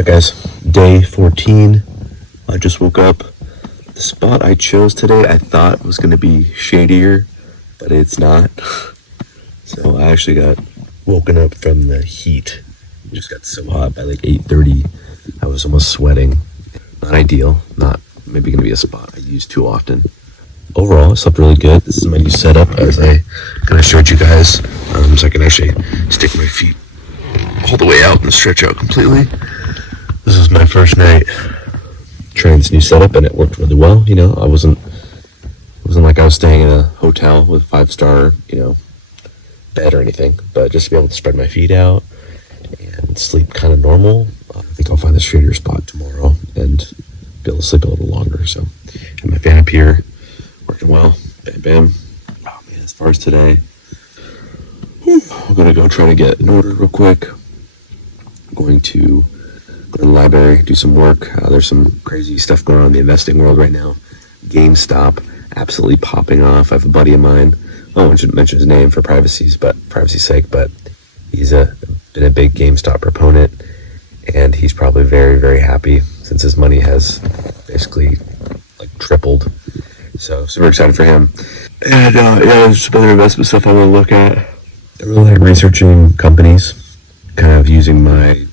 Alright guys, day 14. I just woke up. The spot I chose today I thought was going to be shadier, but it's not. So I actually got woken up from the heat. It just got so hot by like 8:30. I was almost sweating. Not ideal, not maybe going to be a spot I use too often. Overall, I slept really good. This is my new setup as I kind of showed you guys. So I can actually stick my feet all the way out and stretch out completely. This is my first night trying this new setup, and it worked really well. You know, it wasn't like I was staying in a hotel with 5-star, bed or anything, but just to be able to spread my feet out and sleep kind of normal. I think I'll find the shadier spot tomorrow and be able to sleep a little longer. So, have my fan up here, working well. Bam, bam. Oh man, as far as today, I'm gonna go try to get an order real quick. I'm going to go to the library, do some work. There's some crazy stuff going on in the investing world right now. GameStop absolutely popping off. I have a buddy of mine. I should mention his name for privacy's sake, but he's been a big GameStop proponent, and he's probably very, very happy since his money has basically like tripled. So super excited for him. And there's some other investment stuff I want to look at. I really like researching companies, kind of using my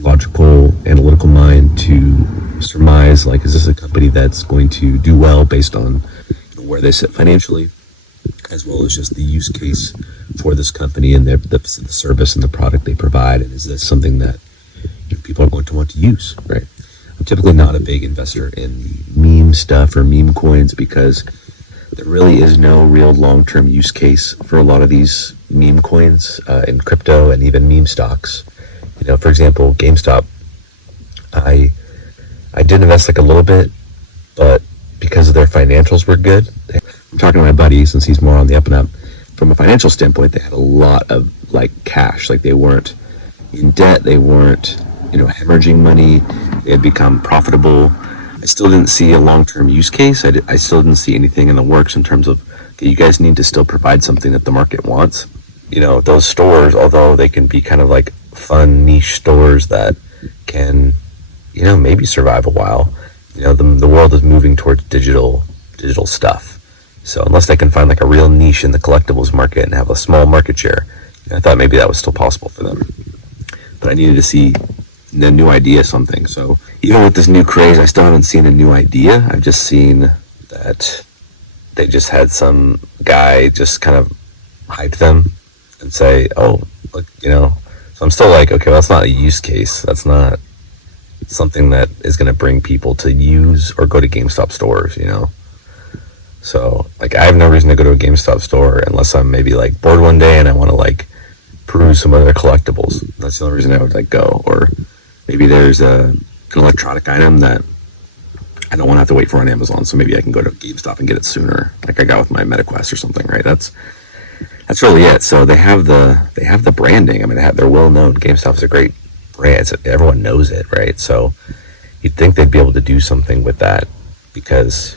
logical, analytical mind to surmise, like, is this a company that's going to do well based on where they sit financially, as well as just the use case for this company and the service and the product they provide, and is this something that people are going to want to use, right? I'm typically not a big investor in the meme stuff or meme coins because there really is no real long-term use case for a lot of these meme coins in crypto and even meme stocks. For example, GameStop, I did invest like a little bit, but because their financials were good, I'm talking to my buddy since he's more on the up and up. From a financial standpoint, they had a lot of like cash. Like they weren't in debt, they weren't hemorrhaging money. They had become profitable. I still didn't see a long-term use case. I still didn't see anything in the works in terms of, okay, you guys need to still provide something that the market wants. Those stores, although they can be kind of like fun niche stores that can, maybe survive a while. The world is moving towards digital stuff. So unless they can find like a real niche in the collectibles market and have a small market share, I thought maybe that was still possible for them. But I needed to see the new idea something. So even with this new craze, I still haven't seen a new idea. I've just seen that they just had some guy just kind of hype them and say, oh, look, so I'm still like, okay, well, that's not a use case. That's not something that is going to bring people to use or go to GameStop stores, So, like, I have no reason to go to a GameStop store unless I'm maybe, like, bored one day and I want to, like, peruse some other collectibles. That's the only reason I would, like, go. Or maybe there's an electronic item that I don't want to have to wait for on Amazon, so maybe I can go to GameStop and get it sooner, like I got with my MetaQuest or something, right? That's really it. So they have the branding. I mean, they're well known. GameStop is a great brand. Everyone knows it, right? So you'd think they'd be able to do something with that because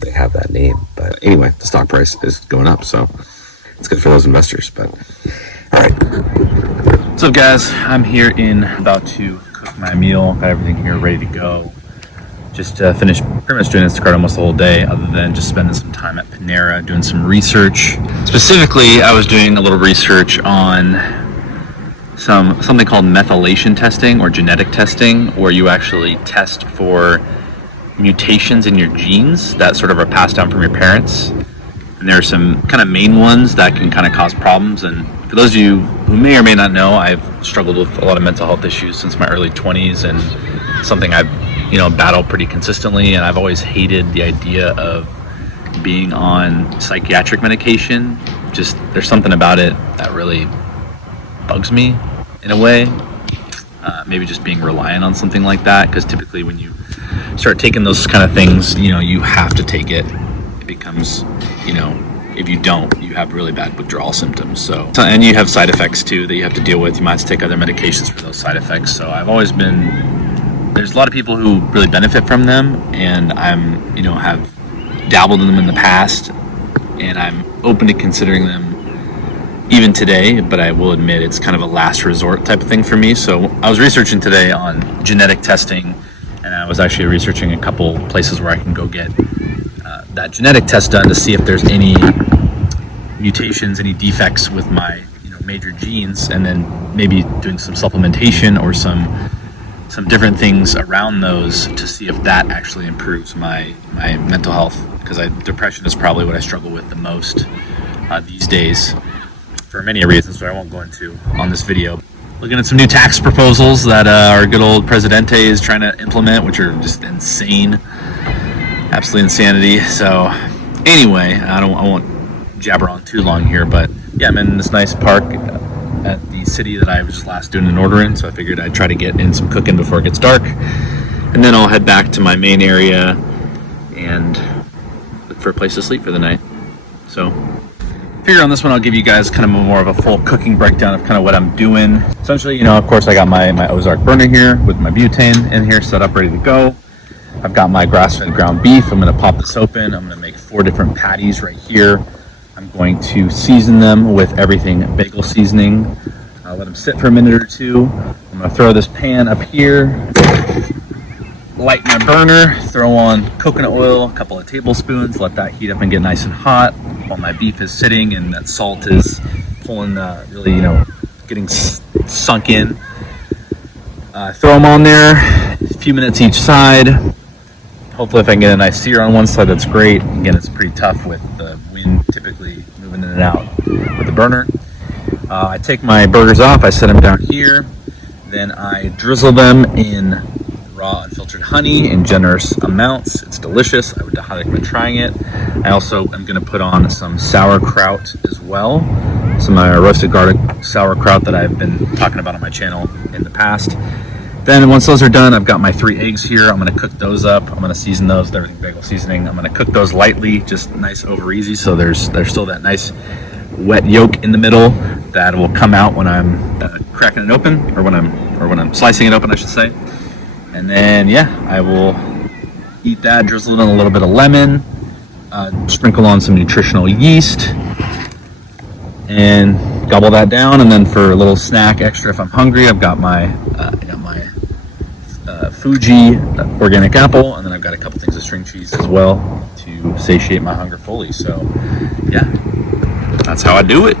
they have that name. But anyway, the stock price is going up, so it's good for those investors. But all right. What's up, guys? I'm here about to cook my meal. Got everything here ready to go. Just finished pretty much doing Instacart almost the whole day, other than just spending some time at Panera doing some research. Specifically, I was doing a little research on something called methylation testing or genetic testing, where you actually test for mutations in your genes that sort of are passed down from your parents. And there are some kind of main ones that can kind of cause problems. And for those of you who may or may not know, I've struggled with a lot of mental health issues since my early 20s, and something I've battled pretty consistently. And I've always hated the idea of being on psychiatric medication. Just there's something about it that really bugs me in a way. Maybe just being reliant on something like that, because typically when you start taking those kind of things, you have to take it. It becomes, if you don't, you have really bad withdrawal symptoms. So, and you have side effects too that you have to deal with. You might have to take other medications for those side effects. So I've always there's a lot of people who really benefit from them, and have dabbled in them in the past, and I'm open to considering them even today, but I will admit it's kind of a last resort type of thing for me. So I was researching today on genetic testing, and I was actually researching a couple places where I can go get that genetic test done to see if there's any mutations, any defects with my major genes, and then maybe doing some supplementation or some different things around those to see if that actually improves my mental health, because depression is probably what I struggle with the most these days for many reasons, but I won't go into on this video. Looking at some new tax proposals that our good old Presidente is trying to implement, which are just insane, absolute insanity. So anyway, I won't jabber on too long here, but yeah, I'm in this nice park at the city that I was just last doing an order in, so I figured I'd try to get in some cooking before it gets dark, and then I'll head back to my main area and look for a place to sleep for the night. So figure on this one I'll give you guys kind of more of a full cooking breakdown of kind of what I'm doing. Essentially, of course I got my Ozark burner here with my butane in here set up ready to go. I've got my grass-fed ground beef. I'm going to pop this open. I'm going to make 4 different patties right here. I'm going to season them with everything bagel seasoning. I'll let them sit for a minute or two. I'm going to throw this pan up here, light my burner, throw on coconut oil, a couple of tablespoons, let that heat up and get nice and hot while my beef is sitting and that salt is pulling, really, getting sunk in. Throw them on there, a few minutes each side. Hopefully if I can get a nice sear on one side, that's great. Again, it's pretty tough with the wind typically moving in and out with the burner. I take my burgers off, I set them down here, then I drizzle them in raw unfiltered honey in generous amounts. It's delicious. I would highly recommend trying it. I also am going to put on some sauerkraut as well, some roasted garlic sauerkraut that I've been talking about on my channel in the past. Then once those are done, I've got my 3 eggs here. I'm going to cook those up. I'm going to season those with everything bagel seasoning. I'm going to cook those lightly, just nice over easy, so there's still that nice wet yolk in the middle that will come out when I'm cracking it open, or when I'm slicing it open, I should say. And then yeah, I will eat that, drizzle it in a little bit of lemon, sprinkle on some nutritional yeast, and gobble that down. And then for a little snack extra, if I'm hungry, I've got my Fuji organic apple, and then I've got a couple things of string cheese as well to satiate my hunger fully. So yeah, that's how I do it.